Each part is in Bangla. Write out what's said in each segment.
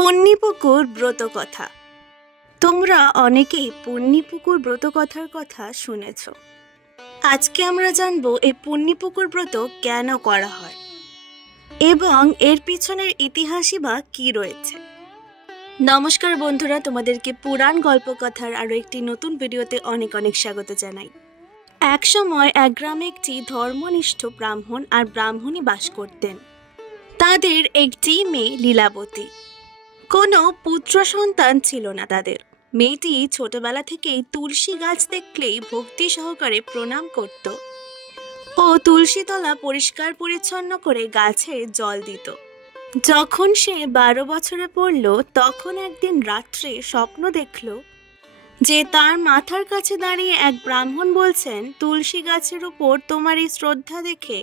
পন্নীপুকুর ব্রতকথা। তোমরা অনেকেই পন্নীপুকুর ব্রতকথার কথা শুনেছ। আজকে আমরা জানব এই পন্নীপুকুর ব্রত কেন করা হয় এবং এর পিছনের ইতিহাসই বা কি রয়েছে। নমস্কার বন্ধুরা, তোমাদেরকে পুরাণ গল্পকথার আরও একটি নতুন ভিডিওতে অনেক অনেক স্বাগত জানাই। এক সময় এক গ্রামে একটি ধর্মনিষ্ঠ ব্রাহ্মণ আর ব্রাহ্মণী বাস করতেন। তাদের একটি মেয়ে লীলাবতী। কোনো পুত্র সন্তান ছিল না তাদের। মেয়েটি ছোটবেলা থেকেই তুলসী গাছ দেখলেই ভক্তি সহকারে প্রণাম করত ও তুলসী তলা পরিষ্কার পরিচ্ছন্ন করে গাছে জল দিত। যখন সে 12 বছরে পড়ল, তখন একদিন রাত্রে স্বপ্ন দেখল যে তার মাথার কাছে দাঁড়িয়ে এক ব্রাহ্মণ বলছেন, তুলসী গাছের উপর তোমার এই শ্রদ্ধা দেখে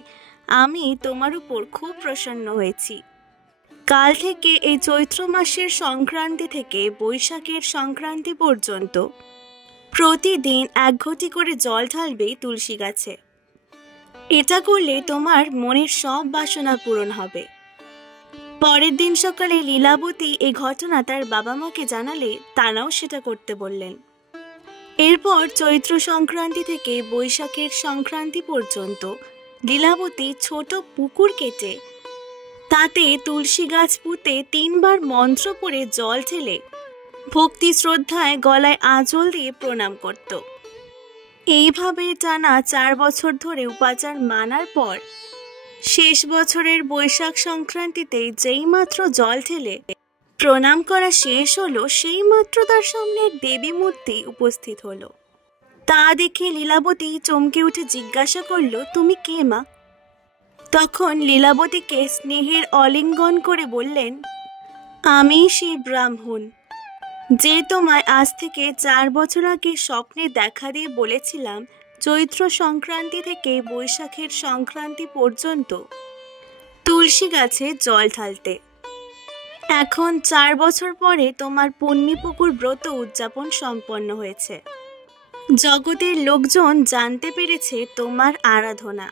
আমি তোমার উপর খুব প্রসন্ন হয়েছি। কাল থেকে এই চৈত্র মাসের সংক্রান্তি থেকে বৈশাখের সংক্রান্তি পর্যন্ত প্রতিদিন 1 ঘটি করে জল ঢালবে তুলসী গাছে। এটা করলে তোমার মনের সব বাসনা পূরণ হবে। পরের দিন সকালে লীলাবতী এই ঘটনা তার বাবা মাকে জানালে তারাও সেটা করতে বললেন। এরপর চৈত্র সংক্রান্তি থেকে বৈশাখের সংক্রান্তি পর্যন্ত লীলাবতী ছোট পুকুর কেটে তাতে তুলসী গাছ পুঁতে 3 বার মন্ত্র পড়ে জল ঢেলে ভক্তি শ্রদ্ধায় গলায় আঁচল দিয়ে প্রণাম করত। এইভাবে টানা 4 বছর ধরে উপাচার মানার পর শেষ বছরের বৈশাখ সংক্রান্তিতে যেই মাত্র জল ঢেলে প্রণাম করা শেষ হলো, সেই মাত্র তার সামনে এক দেবী মূর্তি উপস্থিত হলো। তা দেখে লীলাবতী চমকে উঠে জিজ্ঞাসা করল, তুমি কে মা? তখন লীলাবতীকে স্নেহের অলিঙ্গন করে বললেন, আমি সেই ব্রাহ্মণ যে তোমায় আজ থেকে 4 বছর আগে স্বপ্নে দেখা দিয়ে বলেছিলাম চৈত্র সংক্রান্তি থেকে বৈশাখের সংক্রান্তি পর্যন্ত তুলসী গাছে জল ঢালতে। এখন 4 বছর পরে তোমার পন্নীপুকুর ব্রত উদযাপন সম্পন্ন হয়েছে। জগতের লোকজন জানতে পেরেছে তোমার আরাধনা।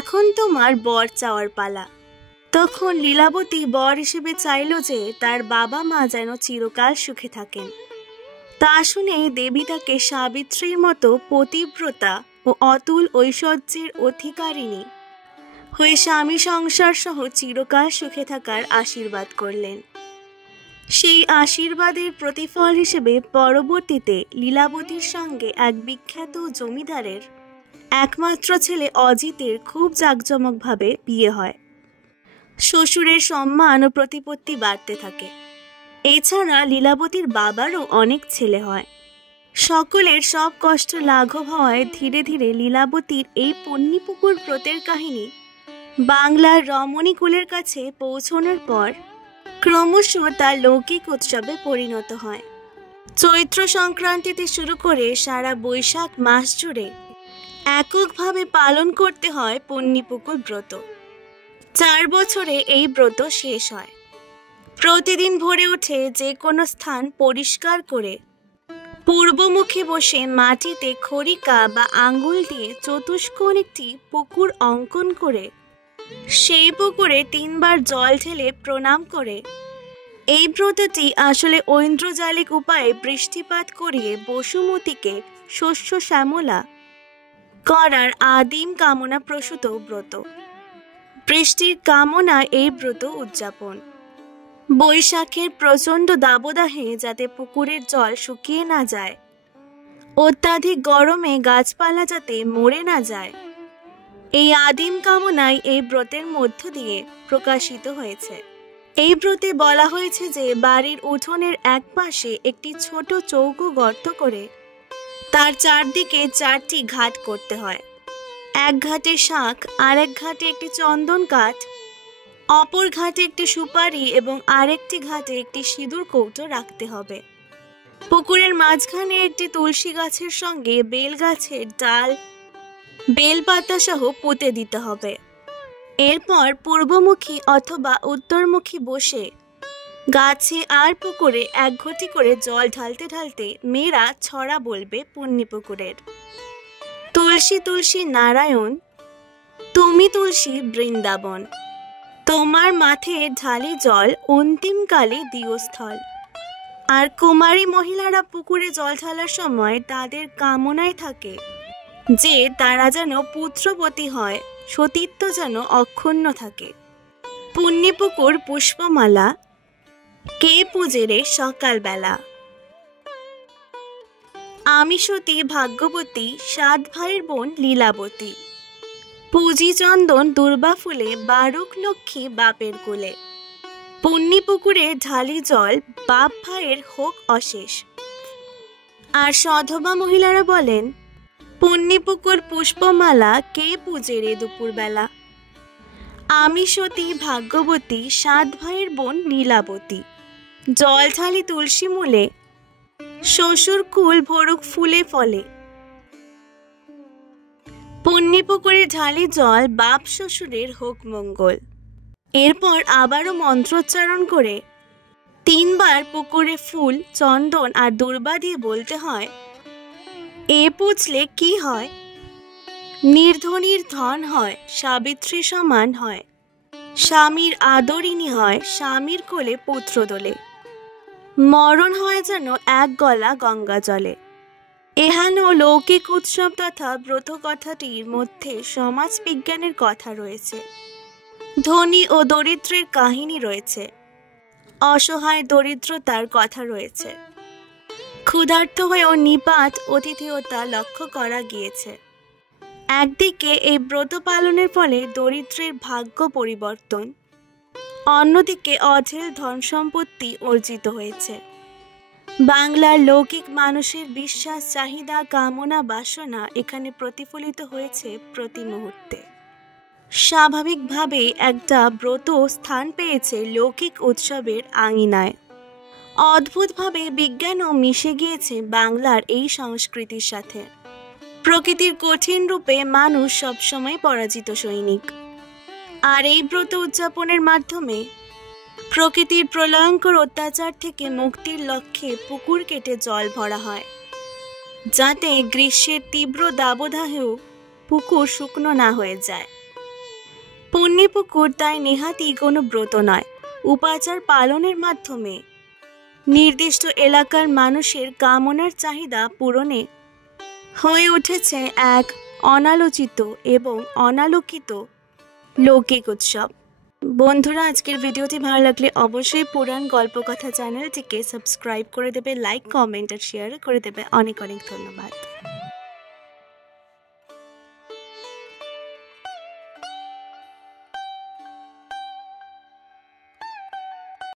এখন তোমার বর চাওয়ার পালা। তখন লীলাবতী বর হিসেবে চাইল যে তার বাবা মা যেন চিরকাল সুখে থাকেন। তা শুনে দেবী তাকে সাবিত্রীর মতো পতিব্রতা ও অতুল ঐশ্বর্যের অধিকারিণী হয়ে স্বামী সংসার সহ চিরকাল সুখে থাকার আশীর্বাদ করলেন। সেই আশীর্বাদের প্রতিফল হিসেবে পরবর্তীতে লীলাবতীর সঙ্গে এক বিখ্যাত জমিদারের একমাত্র ছেলে অজিতের খুব জাঁকজমকভাবে বিয়ে হয়। শ্বশুরের সম্মান ও প্রতিপত্তি বাড়তে থাকে। এছাড়া লীলাবতীর বাবারও অনেক ছেলে হয়। সকলের সব কষ্ট লাঘব হওয়ায় ধীরে ধীরে লীলাবতীর এই পন্নীপুকুর ব্রতের কাহিনী বাংলার রমণীকুলের কাছে পৌঁছানোর পর ক্রমশ তা লৌকিক উৎসবে পরিণত হয়। চৈত্র সংক্রান্তিতে শুরু করে সারা বৈশাখ মাস জুড়ে এককভাবে পালন করতে হয় পন্নীপুকুর ব্রত। 4 বছরে এই ব্রত শেষ হয়। প্রতিদিন ভোরে উঠে যে কোনো স্থান পরিষ্কার করে পূর্বমুখী বসে মাটিতে খড়িকা বা আঙ্গুল দিয়ে চতুষ্কোণ একটি পুকুর অঙ্কন করে সেই পুকুরে 3 বার জল ঢেলে প্রণাম করে এই ব্রতটি আসলে ঐন্দ্রজালিক উপায়ে বৃষ্টিপাত করিয়ে বসুমতীকে শস্য শ্যামলা করার আদিম কামনা প্রসূত ব্রত। বৃষ্টির কামনা এই ব্রত উদযাপন। বৈশাখের প্রচণ্ড দাবদাহে যাতে পুকুরের জল শুকিয়ে না যায়, অত্যাধিক গরমে গাছপালা যাতে মরে না যায়, এই আদিম কামনাই এই ব্রতের মধ্য দিয়ে প্রকাশিত হয়েছে। এই ব্রতে বলা হয়েছে যে বাড়ির উঠোনের এক পাশে একটি ছোট চৌকো গর্ত করে তার চারদিকে 4টি ঘাট করতে হয়। এক ঘাটে শাঁখ, আরেক ঘাটে একটি চন্দন কাঠ, অপর ঘাটে একটি সুপারি এবং আরেকটি ঘাটে একটি সিঁদুর কৌটো রাখতে হবে। পুকুরের মাঝখানে একটি তুলসী গাছের সঙ্গে বেল গাছের ডাল, বেলপাতা সহ পুঁতে দিতে হবে। এরপর পূর্বমুখী অথবা উত্তরমুখী বসে গাছে আর পুকুরে 1 ঘটি করে জল ঢালতে ঢালতে মেয়েরা ছড়া বলবে পন্নীপুকুরের। তুলসী তুলসী নারায়ণ, তুমি তুলসী বৃন্দাবন, তোমার মাথে ঢালি জল অন্তিমকালে দিও স্থল। আর কুমারী মহিলারা পুকুরে জল ঢালার সময় তাদের কামনায় থাকে যে তারা যেন পুত্রবতী হয়, সতীত্ব যেন অক্ষুণ্ণ থাকে। পুণ্যিপুকুর পুষ্পমালা কে পূজে রে সকালবেলা। আমি সতী ভাগ্যবতী, 7 ভাইয়ের বোন লীলাবতী। পুঁজি চন্দন দুর্বা ফুলে, বারুক লক্ষ্মী বাপের কোলে। পুণ্যিপুকুরে ঢালি জল, বাপ ভাইয়ের হোক অশেষ। আর সধবা মহিলারা বলেন, পুণ্যিপুকুর পুষ্পমালা কে পূজে রে দুপুরবেলা। আমি সতী ভাগ্যবতী, 7 ভাইয়ের বোন লীলাবতী। জল ঢালি তুলসী মূলে, শ্বশুর কুল ভরুক ফুলে ফলে। পুণ্যিপুকুরে ঢালি জল, বাপ শ্বশুরের হোক মঙ্গল। এরপর আবারও মন্ত্রোচ্চারণ করে 3 বার পুকুরে ফুল, চন্দন আর দুর্বা দিয়ে বলতে হয়, এ পুছলে কি হয়? নির্ধনীর ধন হয়, সাবিত্রী সমান হয়। স্বামীর আদরিণী হয়, স্বামীর কোলে পুত্র দোলে। মরণ হয় যেন 1 গলা গঙ্গা জলে। এহেন লৌকিক উৎসব তথা ব্রত কথাটির মধ্যে সমাজ বিজ্ঞানের কথা রয়েছে, ধনী ও দরিদ্রের কাহিনী রয়েছে, অসহায় দরিদ্রতার কথা রয়েছে, ক্ষুধার্ত হয়েও নিপাত অতিথেয়তা লক্ষ্য করা গিয়েছে। একদিকে এই ব্রত পালনের ফলে দরিদ্রের ভাগ্য পরিবর্তন, অন্যদিকে অঢেল ধন সম্পত্তি অর্জিত হয়েছে। বাংলার লৌকিক মানুষের বিশ্বাস, চাহিদা, কামনা, বাসনা এখানে প্রতিফলিত হয়েছে প্রতি মুহূর্তে। স্বাভাবিকভাবেই একটা ব্রত স্থান পেয়েছে লৌকিক উৎসবের আঙিনায়। অদ্ভুতভাবে বিজ্ঞানও মিশে গিয়েছে বাংলার এই সংস্কৃতির সাথে। প্রকৃতির কঠিন রূপে মানুষ সবসময় পরাজিত সৈনিক। আর এই ব্রত উদযাপনের মাধ্যমে প্রকৃতির প্রলয়ঙ্কর অত্যাচার থেকে মুক্তির লক্ষ্যে পুকুর কেটে জল ভরা হয়, যাতে গ্রীষ্মের তীব্র দাবদাহেও পুকুর শুকনো না হয়ে যায়। পুণ্যিপুকুর তাই নেহাতই কোনো ব্রত নয়, উপাচার পালনের মাধ্যমে নির্দিষ্ট এলাকার মানুষের কামনার চাহিদা পূরণে হয়ে উঠেছে এক অনালোচিত এবং অনালোকিত লৌকিক উৎসব। বন্ধুরা, আজকের ভিডিওটি ভালো লাগলে অবশ্যই পুরাণ গল্পকথা চ্যানেলটিকে সাবস্ক্রাইব করে দেবে, লাইক, কমেন্ট আর শেয়ার করে দেবে। অনেক অনেক ধন্যবাদ।